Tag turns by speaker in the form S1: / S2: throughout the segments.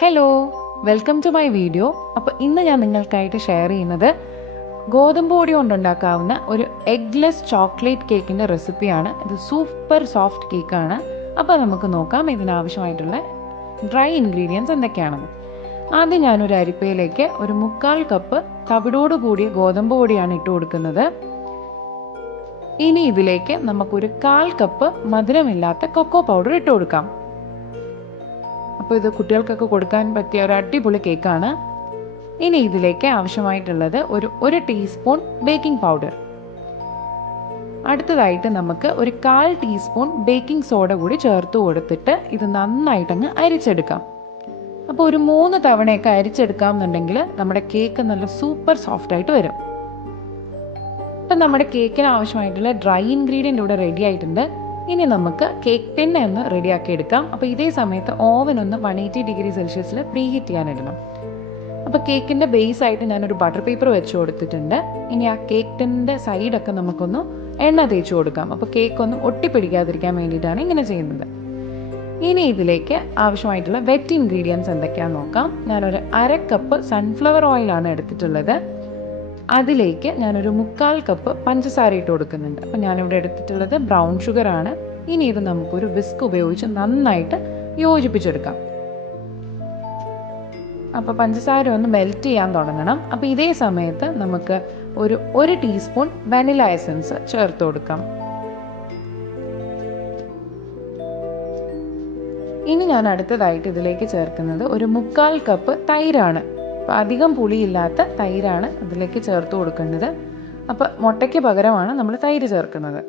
S1: Hello welcome to my video അപ്പോൾ ഇന്ന് ഞാൻ നിങ്ങൾക്കായിട്ട് ഷെയർ ചെയ്യുന്നത് ഗോതമ്പ് പൊടി കൊണ്ടുണ്ടാക്കാവുന്ന ഒരു എഗ്ലെസ് ചോക്ലേറ്റ് കേക്കിന്റെ റെസിപ്പിയാണ് ഇത് സൂപ്പർ സോഫ്റ്റ് കേക്കാണ് അപ്പോൾ നമുക്ക് നോക്കാം ഇതിനാവശ്യമായിട്ടുള്ള ഡ്രൈ ഇൻഗ്രീഡിയൻസ് എന്തൊക്കെയാണെന്ന് ആദ്യം ഞാനൊരു അരിപ്പയിലേക്ക് ഒരു മുക്കാൽ കപ്പ് തവിടോട് കൂടിയ ഗോതമ്പ് പൊടിയാണ് ഇട്ട് കൊടുക്കുന്നത്. ഇനി ഇതിലേക്ക് നമുക്കൊരു കാൽ കപ്പ് മധുരമില്ലാത്ത കൊക്കോ പൗഡർ ഇട്ട് കൊടുക്കാം. അപ്പോൾ ഇത് കുട്ടികൾക്കൊക്കെ കൊടുക്കാൻ പറ്റിയ ഒരു അടിപൊളി കേക്കാണ്. ഇനി ഇതിലേക്ക് ആവശ്യമായിട്ടുള്ളത് ഒരു ഒരു ടീസ്പൂൺ ബേക്കിംഗ് പൗഡർ അടുത്തതായിട്ട് നമുക്ക് ഒരു കാൽ ടീസ്പൂൺ ബേക്കിംഗ് സോഡ കൂടി ചേർത്ത് കൊടുത്തിട്ട് ഇത് നന്നായിട്ടങ്ങ് അരിച്ചെടുക്കാം. അപ്പോൾ ഒരു മൂന്ന് തവണയൊക്കെ അരിച്ചെടുക്കാം എന്നുണ്ടെങ്കിൽ നമ്മുടെ കേക്ക് നല്ല സൂപ്പർ സോഫ്റ്റ് ആയിട്ട് വരും. ഇപ്പം നമ്മുടെ കേക്കിന് ആവശ്യമായിട്ടുള്ള ഡ്രൈ ഇൻഗ്രീഡിയന്റ് ഇവിടെ റെഡി ആയിട്ടുണ്ട്. ഇനി നമുക്ക് കേക്ക് ടിന്നെ ഒന്ന് റെഡിയാക്കി എടുക്കാം. അപ്പോൾ ഇതേ സമയത്ത് ഓവൻ ഒന്ന് വൺ എയ്റ്റി ഡിഗ്രി സെൽഷ്യസിൽ പ്രീ ഹീറ്റ് ചെയ്യാനിടണം അപ്പോൾ കേക്കിന്റെ ബേസ് ആയിട്ട് ഞാനൊരു ബട്ടർ പേപ്പർ വെച്ച് കൊടുത്തിട്ടുണ്ട്. ഇനി ആ കേക്ക് ടിന്റെ സൈഡൊക്കെ നമുക്കൊന്ന് എണ്ണ തേച്ച് കൊടുക്കാം. അപ്പോൾ കേക്ക് ഒന്ന് ഒട്ടിപ്പിടിക്കാതിരിക്കാൻ വേണ്ടിയിട്ടാണ് ഇങ്ങനെ ചെയ്യുന്നത്. ഇനി ഇതിലേക്ക് ആവശ്യമായിട്ടുള്ള വെറ്റ് ഇൻഗ്രീഡിയൻസ് എന്തൊക്കെയാണെന്ന് നോക്കാം. ഞാനൊരു അര കപ്പ് സൺഫ്ലവർ ഓയിലാണ് എടുത്തിട്ടുള്ളത്. അതിലേക്ക് ഞാനൊരു മുക്കാൽ കപ്പ് പഞ്ചസാര ഇട്ട് കൊടുക്കുന്നുണ്ട്. അപ്പോൾ ഞാനിവിടെ എടുത്തിട്ടുള്ളത് ബ്രൗൺ ഷുഗർ ആണ്. ഇനി ഇത് നമുക്കൊരു വിസ്ക് ഉപയോഗിച്ച് നന്നായിട്ട് യോജിപ്പിച്ചെടുക്കാം. അപ്പോൾ പഞ്ചസാര ഒന്ന് മെൽറ്റ് ചെയ്യാൻ തുടങ്ങണം. അപ്പോൾ ഇതേ സമയത്ത് നമുക്ക് ഒരു ഒരു ടീസ്പൂൺ വെനില എസൻസ് ചേർത്ത് കൊടുക്കാം. ഇനി ഞാൻ അടുത്തതായിട്ട് ഇതിലേക്ക് ചേർക്കുന്നത് ഒരു മുക്കാൽ കപ്പ് തൈരാണ്. അപ്പോൾ അധികം പുളിയില്ലാത്ത തൈരാണ് ഇതിലേക്ക് ചേർത്ത് കൊടുക്കേണ്ടത്. അപ്പോൾ മുട്ടയ്ക്ക് പകരമാണ് നമ്മൾ തൈര് ചേർക്കുന്നത്.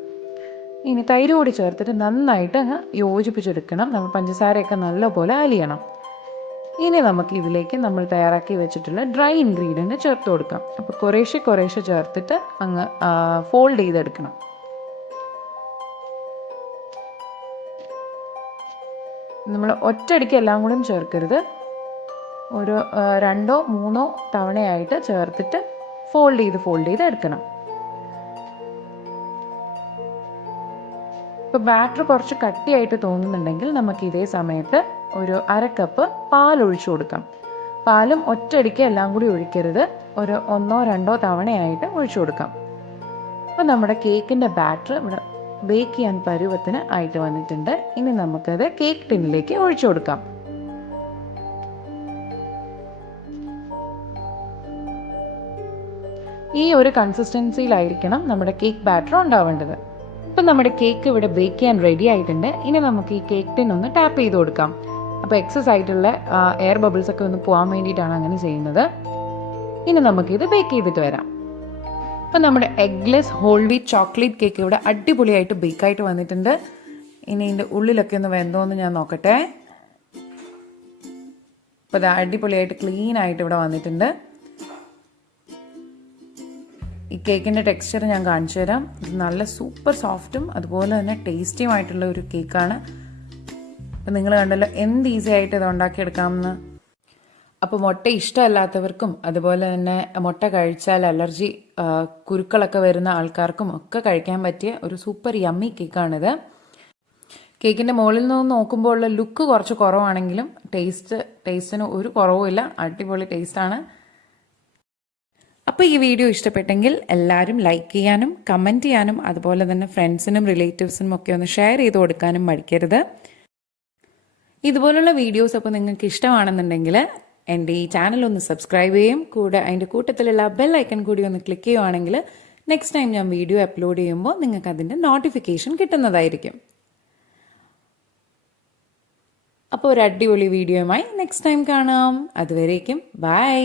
S1: ഇനി തൈര് കൂടി ചേർത്തിട്ട് നന്നായിട്ട് അങ്ങ് യോജിപ്പിച്ചെടുക്കണം. നമ്മൾ പഞ്ചസാരയൊക്കെ നല്ലപോലെ അലിയണം. ഇനി നമുക്ക് ഇതിലേക്ക് നമ്മൾ തയ്യാറാക്കി വെച്ചിട്ടുള്ള ഡ്രൈ ഇൻഗ്രീഡിയന്റ് ചേർത്ത് കൊടുക്കാം. അപ്പോൾ കുറേശ്ശെ കുറേശ്ശെ ചേർത്തിട്ട് അങ്ങ് ഫോൾഡ് ചെയ്തെടുക്കണം. നമ്മൾ ഒറ്റയടിക്ക് എല്ലാം കൂടിയും ചേർക്കരുത്. ഒരു രണ്ടോ മൂന്നോ തവണയായിട്ട് ചേർത്തിട്ട് ഫോൾഡ് ചെയ്ത് ഫോൾഡ് ചെയ്ത് എടുക്കണം ഇപ്പോൾ ബാറ്റർ കുറച്ച് കട്ടിയായിട്ട് തോന്നുന്നുണ്ടെങ്കിൽ നമുക്ക് ഇതേ സമയത്ത് ഒരു അര കപ്പ് പാൽ ഒഴിച്ചു കൊടുക്കാം. പാലും ഒറ്റയടിക്ക് എല്ലാം കൂടി ഒഴിക്കരുത്. ഒരു ഒന്നോ രണ്ടോ തവണയായിട്ട് ഒഴിച്ചു കൊടുക്കാം. അപ്പോൾ നമ്മുടെ കേക്കിന്റെ ബാറ്റർ ഇവിടെ ബേക്ക് ചെയ്യാൻ പരുവത്തിന് ആയിട്ട് വന്നിട്ടുണ്ട്. ഇനി നമുക്കത് കേക്ക് ടിന്നിലേക്ക് ഒഴിച്ചു കൊടുക്കാം. ഈ ഒരു കൺസിസ്റ്റൻസിയിലായിരിക്കണം നമ്മുടെ കേക്ക് ബാറ്റർ ഉണ്ടാവേണ്ടത്. ഇപ്പം നമ്മുടെ കേക്ക് ഇവിടെ ബേക്ക് ചെയ്യാൻ റെഡി ആയിട്ടുണ്ട്. ഇനി നമുക്ക് ഈ കേക്ക് ടിൻ ഒന്ന് ടാപ്പ് ചെയ്ത് കൊടുക്കാം. അപ്പോൾ എക്സസ് ആയിട്ടുള്ള എയർ ബബിൾസ് ഒക്കെ ഒന്ന് പോകാൻ വേണ്ടിയിട്ടാണ് അങ്ങനെ ചെയ്യുന്നത്. ഇനി നമുക്കിത് ബേക്ക് ചെയ്തിട്ട് വരാം. അപ്പം നമ്മുടെ eggless whole wheat chocolate cake ഇവിടെ അടിപൊളിയായിട്ട് ബേക്കായിട്ട് വന്നിട്ടുണ്ട്. ഇനി ഇതിന്റെ ഉള്ളിലൊക്കെ ഒന്ന് വെന്തോന്ന് ഞാൻ നോക്കട്ടെ. അപ്പോൾ ഇത് അടിപൊളിയായിട്ട് ക്ലീൻ ആയിട്ട് ഇവിടെ വന്നിട്ടുണ്ട്. കേക്കിന്റെ ടെക്സ്ചർ ഞാൻ കാണിച്ചു തരാം. ഇത് നല്ല സൂപ്പർ സോഫ്റ്റും അതുപോലെ തന്നെ ടേസ്റ്റിയുമായിട്ടുള്ള ഒരു കേക്കാണ്. അപ്പം നിങ്ങൾ കണ്ടല്ലോ എന്ത് ഈസി ആയിട്ട് ഇത് ഉണ്ടാക്കിയെടുക്കാമെന്ന്. അപ്പോൾ മുട്ട ഇഷ്ടമല്ലാത്തവർക്കും അതുപോലെ തന്നെ മുട്ട കഴിച്ചാൽ അലർജി കുരുക്കളൊക്കെ വരുന്ന ആൾക്കാർക്കും ഒക്കെ കഴിക്കാൻ പറ്റിയ ഒരു സൂപ്പർ യമ്മി കേക്കാണിത്. കേക്കിന്റെ മുകളിൽ നിന്ന് നോക്കുമ്പോൾ ഉള്ള ലുക്ക് കുറച്ച് കുറവാണെങ്കിലും ടേസ്റ്റ് ടേസ്റ്റിന് ഒരു കുറവുമില്ല. അടിപൊളി ടേസ്റ്റാണ് അപ്പോൾ ഈ വീഡിയോ ഇഷ്ടപ്പെട്ടെങ്കിൽ എല്ലാവരും ലൈക്ക് ചെയ്യാനും കമന്റ് ചെയ്യാനും അതുപോലെ തന്നെ ഫ്രണ്ട്സിനും റിലേറ്റീവ്സിനും ഒക്കെ ഒന്ന് ഷെയർ ചെയ്ത് കൊടുക്കാനും മടിക്കരുത്. ഇതുപോലുള്ള വീഡിയോസ് അപ്പോൾ നിങ്ങൾക്ക് ഇഷ്ടമാണെന്നുണ്ടെങ്കിൽ എന്റെ ഈ ചാനൽ ഒന്ന് സബ്സ്ക്രൈബ് ചെയ്യും. കൂടെ അതിന്റെ കൂട്ടത്തിലുള്ള ബെൽ ഐക്കൺ കൂടി ഒന്ന് ക്ലിക്ക് ചെയ്യുവാണെങ്കിൽ നെക്സ്റ്റ് ടൈം ഞാൻ വീഡിയോ അപ്ലോഡ് ചെയ്യുമ്പോൾ നിങ്ങൾക്ക് അതിന്റെ നോട്ടിഫിക്കേഷൻ കിട്ടുന്നതായിരിക്കും. അപ്പോൾ ഒരു അടിപൊളി വീഡിയോയുമായി നെക്സ്റ്റ് ടൈം കാണാം. അതുവരേക്കും ബൈ